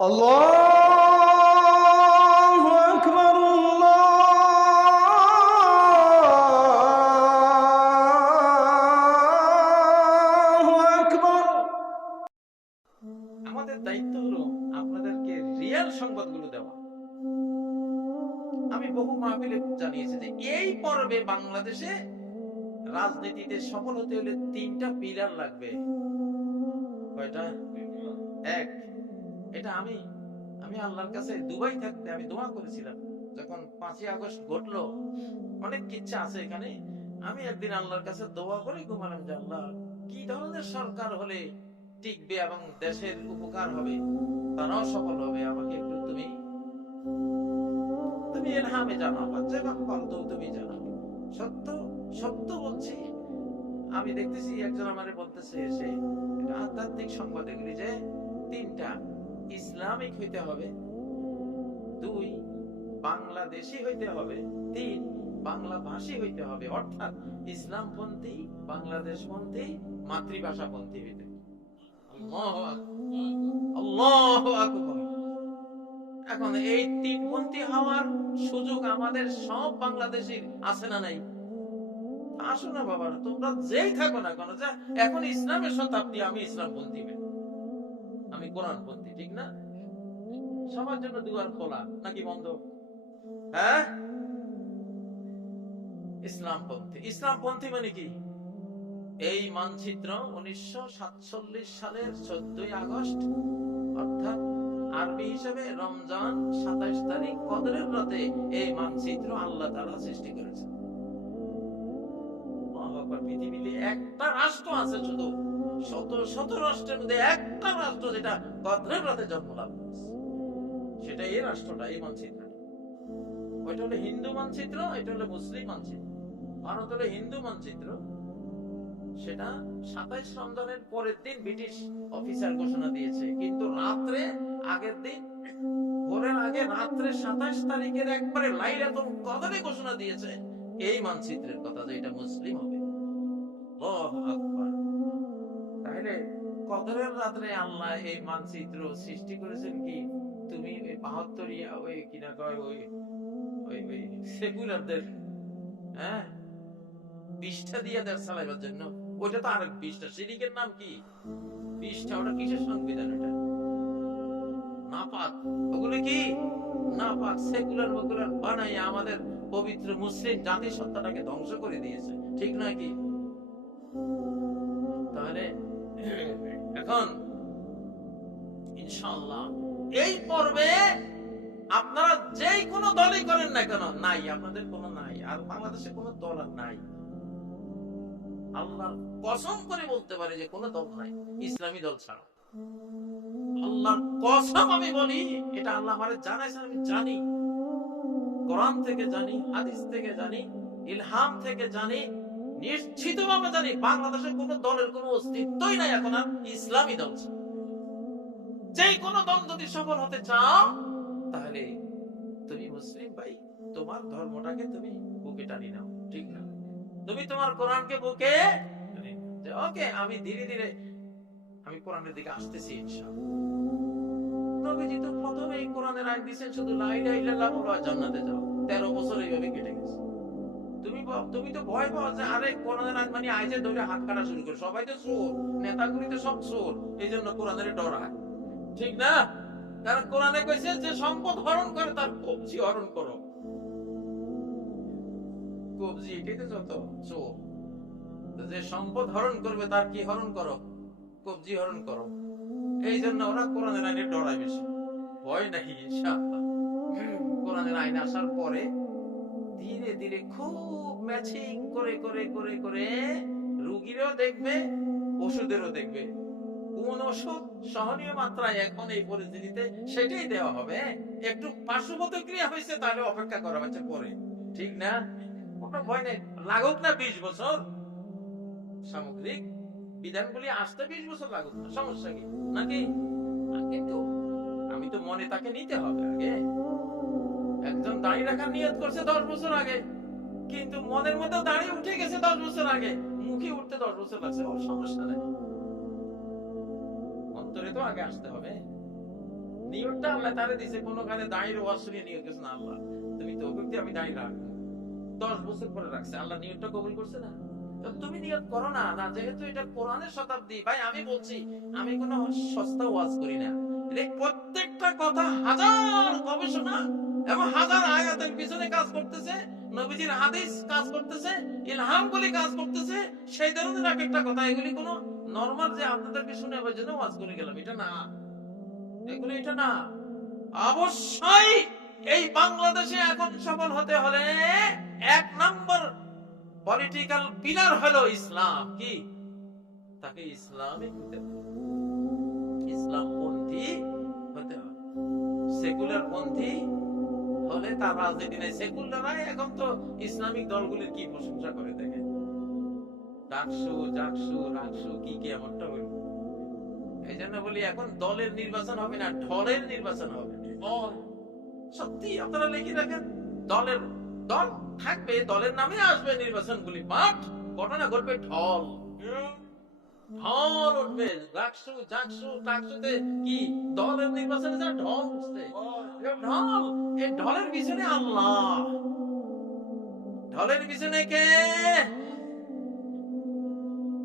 আল্লাহু আকবার, আল্লাহু আকবার। আমাদের দায়িত্ব হলো আপনাদেরকে রিয়েল সংবাদগুলো দেওয়া। আমি বহু মাহফিলে জানিয়েছি যে এই পর্বে বাংলাদেশে রাজনীতিতে সফল হতে হলে তিনটা পিলার লাগবে। কয়টা? এক, এটা আমি আমি আল্লাহর কাছে দুবাই থাকতে আমি দোয়া করেছিলাম। যখন 5ই আগস্ট ঘটলো, অনেক ইচ্ছা আছে এখানে। আমি একদিন আল্লাহর কাছে দোয়া করে ঘুমালাম যে আল্লাহ, কি ধরনের সরকার হলে টিকবে এবং দেশের উপকার হবে, তারাও সফল হবে, আমাকে একটু তুমি তুমি ইলহামে জানাও, বা যেভাবে পারো তুমি জানাও। সত্য সত্য বলছি। আমি দেখতেছি একজন আমারে বলতেছে, এসে এটা আধ্যাত্মিক সংবাদ এগুলি, যে তিনটা: ইসলামিক হইতে হবে, দুই বাংলাদেশি হইতে হবে, তিন বাংলা ভাষী হইতে হবে। অর্থাৎ ইসলামপন্থী, বাংলাদেশপন্থী, মাতৃভাষাপন্থী হইতে হবে। আল্লাহু আকবার, আল্লাহু আকবার। এখন এই তিনপন্থী হওয়ার সুযোগ আমাদের সব বাংলাদেশীর আছে না নাই? আসো না বাবা, তোমরা যেই থাকো না কেন, যে এখন ইসলামের শতাব্দী, আমি ইসলামপন্থী, আমি কোরআনপন্থী, ঠিক না? সবার জন্য দুয়ার খোলা নাকি বন্ধ? হ্যাঁ, ইসলামপন্থী। ইসলামপন্থী মানে কি? এই মানচিত্র 1947 সালের 14ই আগস্ট, অর্থাৎ আরবি হিসেবে রমজান 27 তারিখ কদরের রাতে এই মানচিত্র আল্লাহ তাআলা সৃষ্টি করেছেন। পৃথিবীতে একটা রাষ্ট্র আছে, শুধু শত শত রাষ্ট্রের মধ্যে একটা রাষ্ট্র যেটা কদরের রাতে জন্ম লাভ করেছে, সেটা এই রাষ্ট্রটা, এই মানচিত্র। ওইটা হলো হিন্দু মানচিত্র, এটা হলো মুসলিম মানচিত্র। ভারত হলো হিন্দু মানচিত্র, সেটা 27 রমজানের পরের দিন ব্রিটিশ অফিসার ঘোষণা দিয়েছে, কিন্তু রাত্রে, আগের দিন ভোরের আগে রাত্রে 27 তারিখের একবারে লাইলাতুল কদরে ঘোষণা দিয়েছে এই মানচিত্রের কথা, যে এটা মুসলিম হবে। আল্লাহু আকবার। তাহলে কদরের রাত্রে আল্লাহ এই মানচিত্র সৃষ্টি করেছেন কি? তুমি ওই 72 ওই কিনা কয় ওই ওই ওই সেকুলারদের, হ্যাঁ, বিষ্ঠা দিয়ে দেশ চালাইবার জন্য। ওইটা তো আরেক বিষ্ঠা, শিরিকের নাম কি? বিষ্ঠা। ওটা কিসের সংবিধান? ওটা নাপাক। ওগুলো কি নাপাক? সেকুলার মকুলার বানাই আমাদের পবিত্র মুসলিম জাতিসত্তাটাকে ধ্বংস করে দিয়েছে, ঠিক নয় কি? তাহলে এখন ইনশাআল্লাহ এই পর্বে আপনারা যেই কোনো দলই করেন না কেন, নাই আপনাদের কোনো নাই, আর বাংলাদেশে কোনো দল আর নাই। আল্লাহর কসম করে বলতে পারি যে কোনো দল নাই ইসলামী দল ছাড়া। আল্লাহর কসম আমি বলি, এটা আল্লাহ আমারে জানাইছেন, আমি জানি, কোরআন থেকে জানি, হাদিস থেকে জানি, ইলহাম থেকে জানি, নিশ্চিতভাবে জানি, বাংলাদেশে কোনো দলের কোনো অস্তিত্বই নাই এখন আর ইসলামী দল ছাড়া। যেই কোনো দল যদি সফল হতে চাও, তাহলে তুমি মুসলিম ভাই, তোমার ধর্মটাকে তুমি বুকে টানি নাও, ঠিক না? তুমি তোমার কোরআনকে বুকে টানি নাও, যে ওকে, আমি ধীরে ধীরে আমি কোরআনের দিকে আসতেছি ইনশাআল্লাহ। নবীজি তো প্রথমেই কোরআনের আইন দিয়েছেন, শুধু লা ইলাহা ইল্লাল্লাহ বলো আর জান্নাতে যাও। 13 বছর এইভাবে কেটে গেছে। তুমি তো ভয় পাও যে আরে কোরআনের আইন মানে আইজে ধরে হাত কাটা শুরু করে, সবাই তো চোর, নেতাগুলি তো সব চোর, এই জন্য কোরআনের ডরায়, ঠিক না? কারণ কোরআনে কইছে যে সম্পদ হরণ করে তার কবজি হরণ করো। কবজি এটাই তো যত চোর, যে সম্পদ হরণ করবে তার কি হরণ করো? কবজি হরণ করো। এই জন্য ওরা কোরআনের আইনে ডরায় বেশি, ভয় নাই ইনশাআল্লাহ। কোরআনের আইন আসার পরে ধীরে ধীরে খুব ম্যাচিং করে করে করে করে রোগীরও দেখবে, ওষুধেরও দেখবে, কোন ওষুধ সহনীয় মাত্রায় এখন এই পরিস্থিতিতে সেটাই দেওয়া হবে। একটু পার্শ্ব প্রতিক্রিয়া হয়েছে তাহলে অপেক্ষা করা হচ্ছে পরে, ঠিক না? কোনো ভয় নেই, লাগুক না 20 বছর, সামগ্রিক বিধানগুলি আসতে 20 বছর লাগুক না, সমস্যা কি? নাকি? কিন্তু আমি তো মনে তাকে নিতে হবে আগে। একজন দাড়ি রাখার নিয়ত করছে 10 বছর আগে, কিন্তু মনের মধ্যে দাড়ি উঠে গেছে 10 বছর আগে, মুখে উঠতে 10 বছর লাগছে, ওর সমস্যা নেই, অন্তরে তো আগে আসতে হবে। নিয়তটা আল্লাহ তারে দিছে, কোনখানে দাঁড়িয়ে ওয়াজ শুনিয়ে নিয়ত করছে না, আল্লাহ তুমি তো ব্যক্তি আমি দাঁড়িয়ে রাখবো, 10 বছর পরে রাখছে, আল্লাহ নিয়তটা কবুল করছে না? তো তুমি নিয়ত করো না, না যেহেতু এটা কোরআনের শতাব্দী। ভাই আমি বলছি, আমি কোনো সস্তা ওয়াজ করি না, এই প্রত্যেকটা কথা হাজার গবেষণা এবং হাজার আয়াতের পিছনে কাজ করতেছে, নবীজির হাদিস কাজ করতেছে, ইলহামগুলি কাজ করতেছে, সেই ধরনের এক একটা কথা। এগুলি কোনো নরমাল যে আপনাদেরকে শুনে ওই জন্য ওয়াজ করে গেলাম, এটা না, এগুলো এটা না। অবশ্যই এই বাংলাদেশে এখন সফল হতে হলে 1 নম্বর পলিটিক্যাল পিলার হলো ইসলাম। কি? তাকে ইসলামিক হতে হবে, ইসলামপন্থী হতে হবে। সেকুলার পন্থী হলে তার রাজনীতি নেই। সেকুলাররাই এখন তো ইসলামিক দলগুলির কি প্রশংসা করে দেখেন, ডাকসু জাকসু রাকসু কি কি এমনটা হইল। এই জন্য বলি এখন দলের নির্বাচন হবে না, ঢলের নির্বাচন হবে। সত্যি আপনারা লিখে রাখেন, দলের দল থাকবে, দলের নামে আসবে নির্বাচনগুলি, বাট ঘটনা ঘটবে ঢল, ঢল উঠবে। রাকসু জাকসু টাকসুতে কি দলের নির্বাচনে যা ঢল উঠছে, ঢল। এই ঢলের পিছনে আল্লাহ, ঢলের পিছনে কে?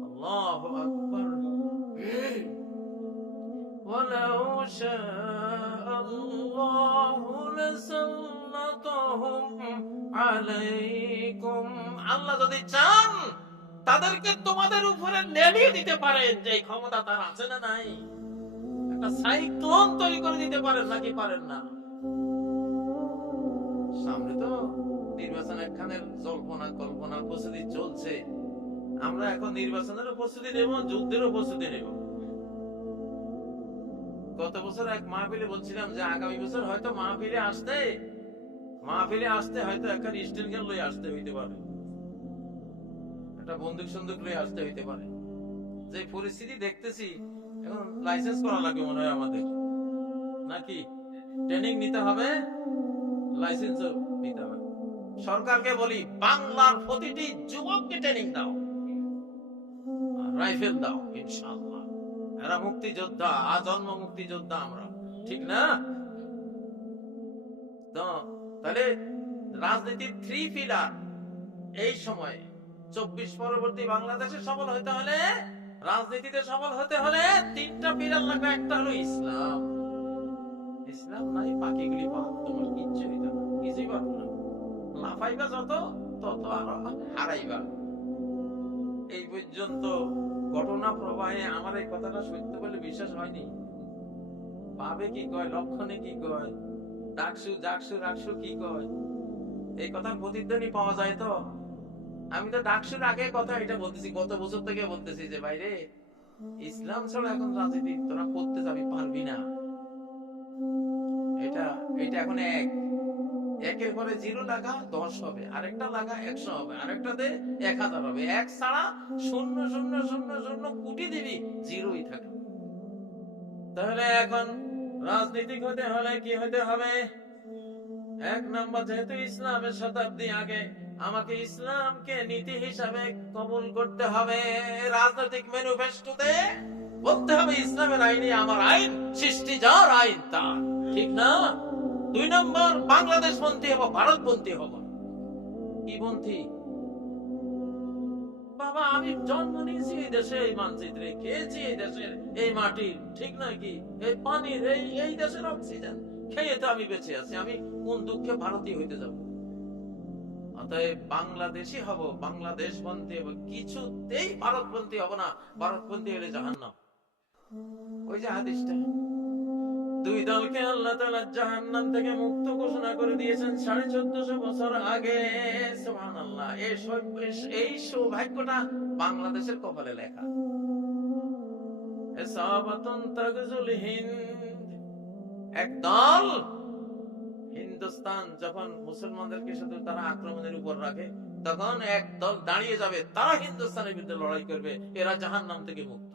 আল্লাহু আকবার। ওয়ালাউ শাআল্লাহু লাসাল্লাতাহুম আলাইকুম। আল্লাহ যদি চান তাদেরকে তোমাদের উপরে নেড়িয়ে দিতে পারেন, যে ক্ষমতা তার আছে না নাই? একটা সাইক্লোন তৈরি করে দিতে পারেন নাকি পারেন না? সামনে তো নির্বাচন একখানের জল্পনা কল্পনা প্রস্তুতি চলছে। আমরা এখন নির্বাচনের প্রস্তুতি নেব, যুদ্ধেরও প্রস্তুতি নেব। গত বছর এক মাহফিলে বলছিলাম যে আগামী বছর হয়তো মাহফিলে আসতে হয়তো একটা স্টিল গান লই আসতে হইতে পারে, একটা বন্দুক সন্দুক লই আসতে হইতে পারে। যে পরিস্থিতি দেখতেছি এখন লাইসেন্স করা লাগবে মনে হয় আমাদের, নাকি ট্রেনিং নিতে হবে, লাইসেন্সও নিতে হবে। সরকারকে বলি বাংলার প্রতিটি যুবককে ট্রেনিং দাও, রাইফেল দাও, ইনশাআল্লাহ। এরা মুক্তিযোদ্ধা, আজন্ম মুক্তিযোদ্ধা আমরা, ঠিক না? তো তাহলে রাজনীতির 3 পিলার এই সময়ে 24 পরবর্তী বাংলাদেশে সফল হতে হলে, রাজনীতিতে সফল হতে হলে 3টা পিলার লাগবে। একটা হলো ইসলাম। ইসলাম নাই বাকিগুলি পাও, তোমার কিচ্ছু হইতো না, কিছুই পাবো না। লাফাইবা যত তত আরো হারাইবা। এই পর্যন্ত ঘটনা প্রবাহে আমার এই কথাটা সত্য বলে বিশ্বাস হয়নি। পাবে কি কয়, লক্ষণে কি কয়, ডাকসু জাকসু রাকসু কি কয়, এই কথার প্রতিধ্বনি পাওয়া যায়। তো আমি তো ডাকসুর আগে কথা এটা বলতেছি, গত বছর থেকে বলতেছি যে ভাইরে ইসলাম ছাড়া এখন রাজনীতি তোরা করতে যাবি, পারবি না। এটা এখন একের পরে 0 লাগা 10 হবে, আরেকটা লাগা 100 হবে, আরেকটাতে 1000 হবে। 1 ছাড়া 0 0 0 0 কোটি দিবি, 0ই থাকবে। তাহলে এখন রাজনীতিক হতে হলে কি হতে হবে? 1 নম্বর, যেহেতু ইসলামের শতাব্দী আগে, আমাকে ইসলামকে নীতি হিসাবে কবুল করতে হবে। রাজনৈতিক ম্যানিফেস্টোতে বলতে হবে ইসলামের আইনই আমার আইন, সৃষ্টি যার আইন তার, ঠিক না? 2 নম্বর, বাংলাদেশ পন্থী হবো, ভারত পন্থী হবো। কি পন্থী? বাবা আমি জন্ম নিয়েছি এই দেশে, এই মানচিত্রে খেয়েছি এই দেশের এই মাটির, ঠিক নয় কি? এই পানির, এই দেশের অক্সিজেন খেয়ে তো আমি বেঁচে আছি। আমি কোন দুঃখে ভারতীয় হইতে যাব? অতএব বাংলাদেশি হব, বাংলাদেশ পন্থী হব, কিছুতেই ভারতপন্থী হব না। ভারতপন্থী হলে জাহান্নাম। ওই যে হাদিসটা, 2 দলকে আল্লাহ তাআলা জাহান্নাম থেকে মুক্ত ঘোষণা করে দিয়েছেন 1450 বছর আগে। সুবহানাল্লাহ। এই সৌভাগ্যটা বাংলাদেশের কপালে লেখা। ইসাবাতুন তাগজুল হিন্দ, এক দল হিন্দুস্তান যখন মুসলমানদেরকে শুধু তারা আক্রমণের উপর রাখে, তখন এক দল দাঁড়িয়ে যাবে, তারা হিন্দুস্তানের বিরুদ্ধে লড়াই করবে, এরা জাহান্নাম থেকে মুক্ত।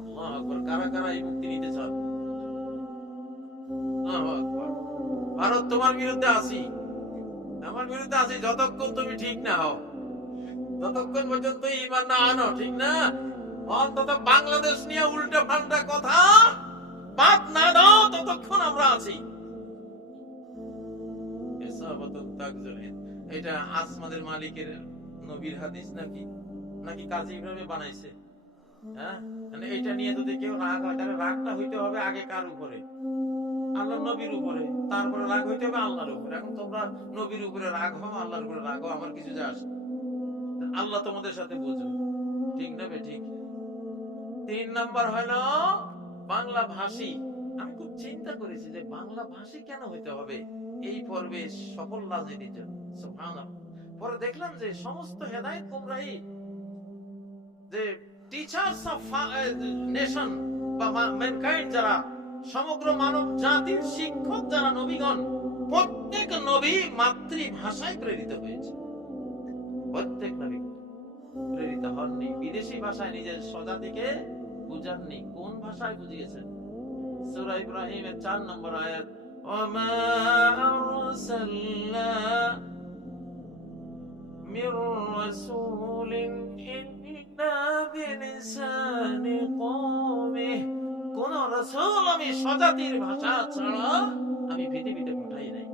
আল্লাহু আকবার। কারা কারা এই মুক্তি নিতে চান? আল্লাহু আকবার। ভারত তোমার বিরুদ্ধে আছি, আমার বিরুদ্ধে আছি, যতক্ষণ তুমি ঠিক না হও, ততক্ষণ পর্যন্ত ঈমান না আনো, ঠিক না? অন্তত বাংলাদেশ নিয়ে উল্টো পাল্টা কথা বাদ না যতক্ষণ আমরা আছি। ইসাবাতুত তাকজুলিন, এটা আসমানের মালিকের নবীর হাদিস নাকি নাকি কাজী ইব্রাহিম বানাইছে? হ্যাঁ, মানে এটা নিয়ে যদি কেউ রাগ হয় তাহলে রাগটা হইতে হবে আগে কার উপরে? আল্লাহর নবীর উপরে, তারপরে রাগ হইতে হবে আল্লাহর উপরে। এখন তোমরা নবীর উপরে রাগ হও, আল্লাহর উপরে রাগ হও, আমার কিছু যায় আসে না। আল্লাহ তোমাদের সাথে বুঝবে, ঠিক না বে ঠিক? 3 নাম্বার হলো বাংলা ভাষী। আমি খুব চিন্তা করেছি যে বাংলা ভাষী কেন হইতে হবে এই পর্বে সকল রাজনীতির জন্য। সুবহানাল্লাহ। পরে দেখলাম যে সমস্ত হেদায়েত গুমরাহি, যে টিচার্স অফ নেশন বা ম্যানকাইন্ড, যারা সমগ্র মানব জাতির শিক্ষক, যারা নবীগণ, প্রত্যেক নবী মাতৃভাষায় প্রেরিত হয়েছে। প্রত্যেক নবী প্রেরিত হননি বিদেশি ভাষায় নিজের স্বজাতিকে বুঝাননি। কোন ভাষায় বুঝিয়েছেন? সূরা ইব্রাহিমের 4 নম্বর আয়াত, ওয়ামা আরসালনা মির রাসূলিন ইল্লা বিলিসানি কওমিহি, কোন রাসূল আমি স্বজাতির ভাষা ছাড়া আমি পৃথিবীতে পাঠাই নাই।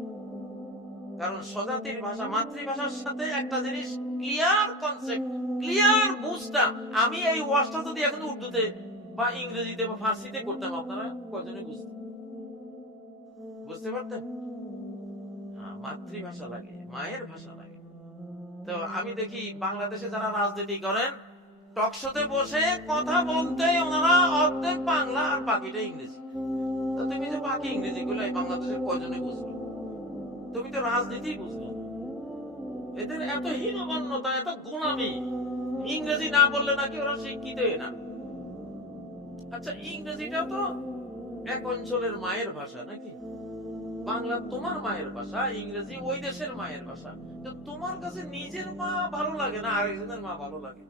কারণ স্বজাতির ভাষা মাতৃভাষার সাথে একটা জিনিস ক্লিয়ার কনসেপ্ট, ক্লিয়ার বুঝটা। আমি এই ওয়ার্ডটা যদি এখন উর্দুতে বা ইংরেজিতে বা ফার্সিতে করতাম, আপনারা কয়জনে বুঝতে পারতেন? হ্যাঁ, মাতৃভাষা লাগে, মায়ের ভাষা লাগে। তো আমি দেখি বাংলাদেশে যারা রাজনীতি করেন, টকশোতে বসে কথা বলতে ওনারা অর্ধেক বাংলা আর বাকিটা ইংরেজি। তো তুমি যে বাকি ইংরেজি গুলো বাংলাদেশের কয়জনে বুঝলো? তুমি তো রাজনীতি বুঝলো। এদের এত হীনমন্যতা, এত গোলামি, ইংরেজি না বললে নাকি ওরা শিক্ষিত না। আচ্ছা, ইংরেজিটা তো এক অঞ্চলের মায়ের ভাষা নাকি? বাংলা তোমার মায়ের ভাষা, ইংরেজি ওই দেশের মায়ের ভাষা। তো তোমার কাছে নিজের মা ভালো লাগে না আরেকজনের মা ভালো লাগে?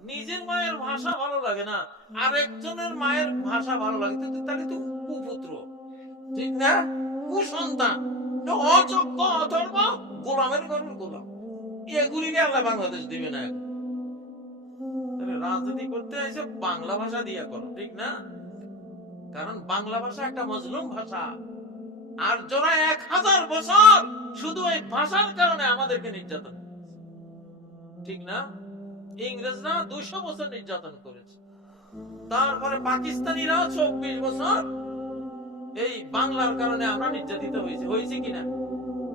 নিজের মায়ের ভাষা ভালো লাগে না, আরেকজনের মায়ের ভাষা ভালো লাগে, তাহলে তো কুপুত্র, ঠিক না? কুসন্তান, অযোগ্য, অধর্ম, গোলামের ঘরের গোলাম। এগুলি আল্লাহ বাংলাদেশ দিবে না। রাজনীতি করতে এসে বাংলা ভাষা দিয়ে করো, ঠিক না? কারণ বাংলা ভাষা একটা মজলুম ভাষা। আর যারা 1000 বছর শুধু এই ভাষার কারণে আমাদেরকে নির্যাতন, ঠিক না? ইংরেজরা 200 বছর নির্যাতন করেছে। তারপরে পাকিস্তানিরা 24 বছর। এই বাংলার কারণে আমরা নির্যাতিত হয়েছি কিনা?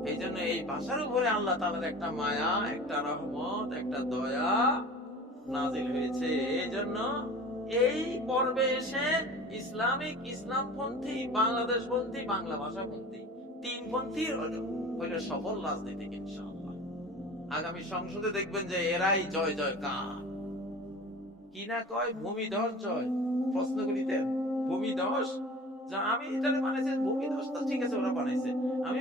এই জন্য এই ভাষার উপরে আল্লাহ তাআলার একটা মায়া, একটা রহমত, একটা দয়া নাজিল হয়েছে। এই জন্য এই পর্বে এসে ইসলামপন্থী, বাংলাদেশপন্থী, বাংলা ভাষাপন্থী, 3 পন্থীর হইল সফল রাজনীতি ইনশাআল্লাহ। আগামী সংসদে দেখবেন যে এরাই জয় জয়কার। কি না কয়? ভূমিধস জয়। প্রশ্নগুলিতে ভূমিধস, যা আমি এটারে বানাইছে ভূমিধস, তো ঠিক আছে, ওরা বানাইছে। আমি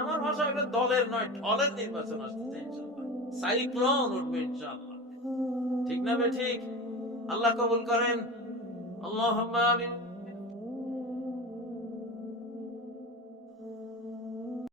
আমার ভাষা হলো দলের নয়, ঢলের নির্বাচন আসছে ইনশাআল্লাহ। সাইক্লোন উঠবে ইনশাআল্লাহ, ঠিক না বে ঠিক? আল্লাহ কবুল করেন। আল্লাহুম্মা আমিন।